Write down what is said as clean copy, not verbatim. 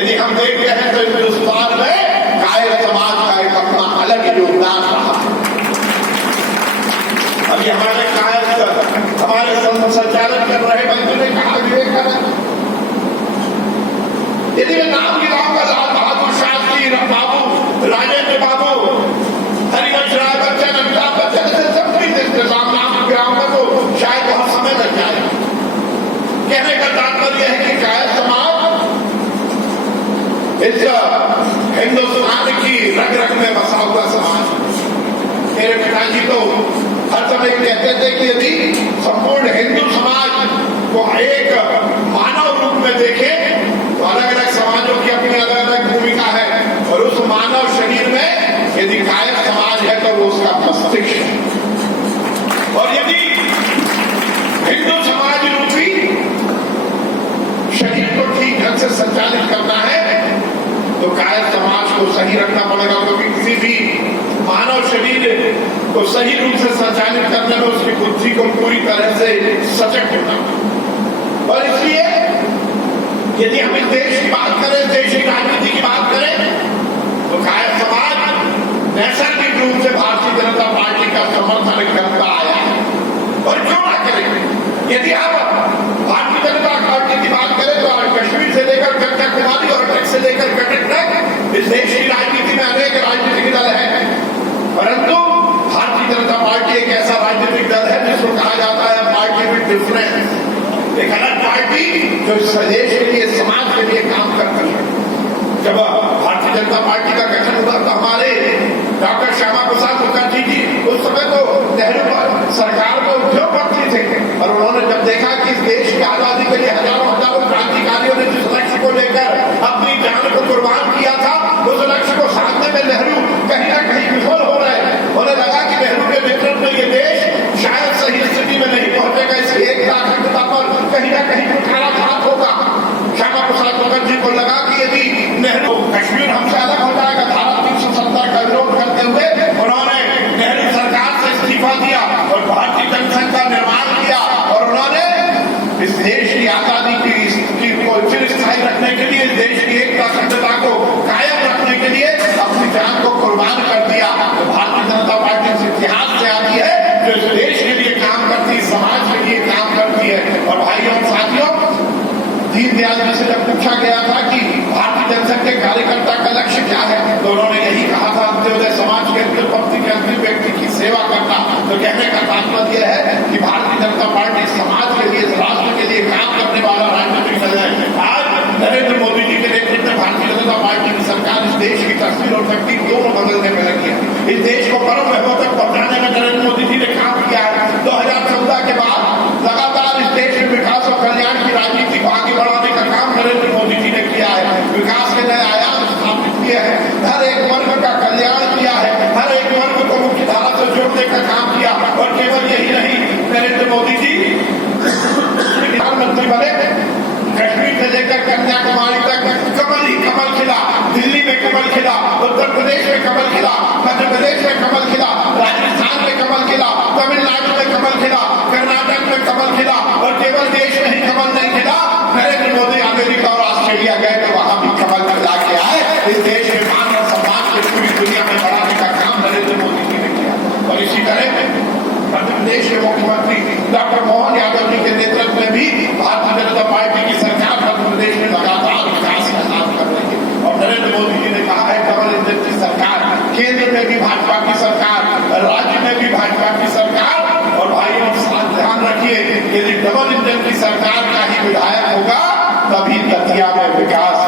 यदि हम देखते हैं तो हिंदुस्तान में कायर समाज का एक अपना अलग योगदान रहा। अभी हमारे कायर हमारे संचालन कर रहे बंधु ने कहा विवेकानंद, यदि मैं नाम गिराऊंगा लाल बहादुर शास्त्री, बाबू राजेंद्र बाबू, हरिवंश राय बच्चन, अमिताभ बच्चन, ऐसे सबके इंतजाम नाम गिराऊंगा तो शायद बहुत समय लग जाए। कहने का तात्पर्य है कि कायर समाज इस हिंदुस्तान की रग रग में बसा हुआ समाज। मेरे पिताजी तो हर समय कहते थे कि यदि संपूर्ण हिंदू समाज को एक मानव रूप में देखे तो अलग अलग समाजों की अपनी अलग अलग भूमिका है, और उस मानव शरीर में यदि कायर समाज है तो वो उसका मस्तिष्क, और यदि हिंदू समाज रूपी शरीर को ठीक ढंग से संचालित करना है तो कायर समाज को सही रखना पड़ेगा, क्योंकि किसी भी मानव शरीर को सही रूप से संचालित करने में उसकी बुद्धि को पूरी तरह से सजग होना। और इसलिए यदि हम इस देश की बात करें, देश की राजनीति की बात करें, तो कायर समाज नैसर्गिक रूप से भारतीय जनता पार्टी का समर्थन करता आया है। और क्यों ना करें? यदि आप भारतीय जनता पार्टी की बात करें तो कश्मीर से लेकर कन्याकुमारी और कटक से लेकर कटक तक इस देश की राजनीति में अनेक राजनीतिक दल है, परंतु भारतीय जनता पार्टी एक ऐसा राजनीतिक दल है जिसको कहा जाता है पार्टी विद डिफरेंस, एक अलग पार्टी जो देश के लिए, समाज के लिए काम करती है। जब भारतीय जनता पार्टी का गठन हुआ तो हमारे डॉक्टर श्यामा प्रसाद मुखर्जी जी उस समय तो नेहरू सरकार में उद्योगपति थे, और उन्होंने जब देखा कि इस देश की आजादी के लिए हजारों क्रांतिकारियों ने जिस लक्ष्य को लेकर अपनी जान को कुर्बान किया था, उस लक्ष्य को साधने में नेहरू कहीं ना कहीं विफल हो रहे हैं। उन्हें लगा कि नेहरू के नेतृत्व में ये देश शायद सही स्थिति में नहीं पहुंचेगा, इसलिए एक नागरिकता पर कहीं ना कहीं कुठाराघात होगा। श्यामा प्रसाद मुखर्जी को लगा कि यदि नेहरू कश्मीर हमसे अलग हो जाएगा, धारा 370 का विरोध करते हुए उन्होंने नेहरू सरकार से इस्तीफा दिया और भारतीय जनसंघ का निर्माण किया, और उन्होंने इस देश की आजादी की स्थिति को फिर स्थायी रखने के लिए, इस देश की एकता अखंडता को कायम रखने के लिए अपनी जान को कुर्बान कर दिया। तो भारतीय जनता पार्टी इस इतिहास से आती है जो इस देश के लिए काम करती है, समाज के लिए काम करती है। और भाइयों और साथियों, दीनदयाल जी से जब पूछा गया था कि भारतीय जनसंघ के कार्यकर्ता का लक्ष्य क्या है, तो उन्होंने यही कहा था, अंत्योदय समाज के अंतिम पंक्ति के अंतिम व्यक्ति की सेवा करना। तो कहने का तात्पर्य है कि भारतीय जनता पार्टी समाज के लिए, राष्ट्र के लिए काम करने वाला राजनीतिक दल है। आज नरेंद्र मोदी जी के नेतृत्व में भारतीय जनता पार्टी की सरकार इस देश की तस्वीर और शक्ति दोनों बदलने में लगी है। इस देश को परम वैभव तक पहुंचाने में नरेंद्र मोदी जी ने काम किया है। 2014 के बाद लगातार इस देश में विकास और कल्याण की राजनीति को आगे बढ़ाने का काम नरेंद्र मोदी जी ने किया है। विकास के नए आयाम स्थापित किए हैं, हर एक वर्ग का कल्याण किया है, हर एक वर्ग को मुख्य धारा से जोड़ने का काम किया। और केवल यही नहीं, नरेंद्र मोदी जी प्रधानमंत्री बने, कश्मीर से लेकर कन्याकुमारी तक कमल ही कमल खिला, दिल्ली में कमल खिला, उत्तर प्रदेश में कमल खिला, मध्य प्रदेश में कमल खिला, राजस्थान में कमल खिला, तमिलनाडु में कमल खिला, कर्नाटक में कमल खिला, और केवल देश में ही कमल नहीं खिला, नरेंद्र मोदी अमेरिका और ऑस्ट्रेलिया गए तो वहां भी कमल खिला के आए। इस देश में मान और सम्मान को पूरी दुनिया में बढ़ाने का काम नरेंद्र मोदी जी ने किया। और इसी तरह मध्य प्रदेश के मुख्यमंत्री डॉक्टर मोहन यादव जी के नेतृत्व में भी भारतीय जनता पार्टी की सरकार मध्य प्रदेश में लगातार विकास का काम कर रही है। और नरेंद्र मोदी जी ने कहा है डबल इंजन की सरकार, केंद्र में भी भाजपा की सरकार, राज्य में भी भाजपा की सरकार। और भाइयों ध्यान रखिए, यदि डबल इंजन की सरकार का ही विधायक होगा तभी दतिया में विकास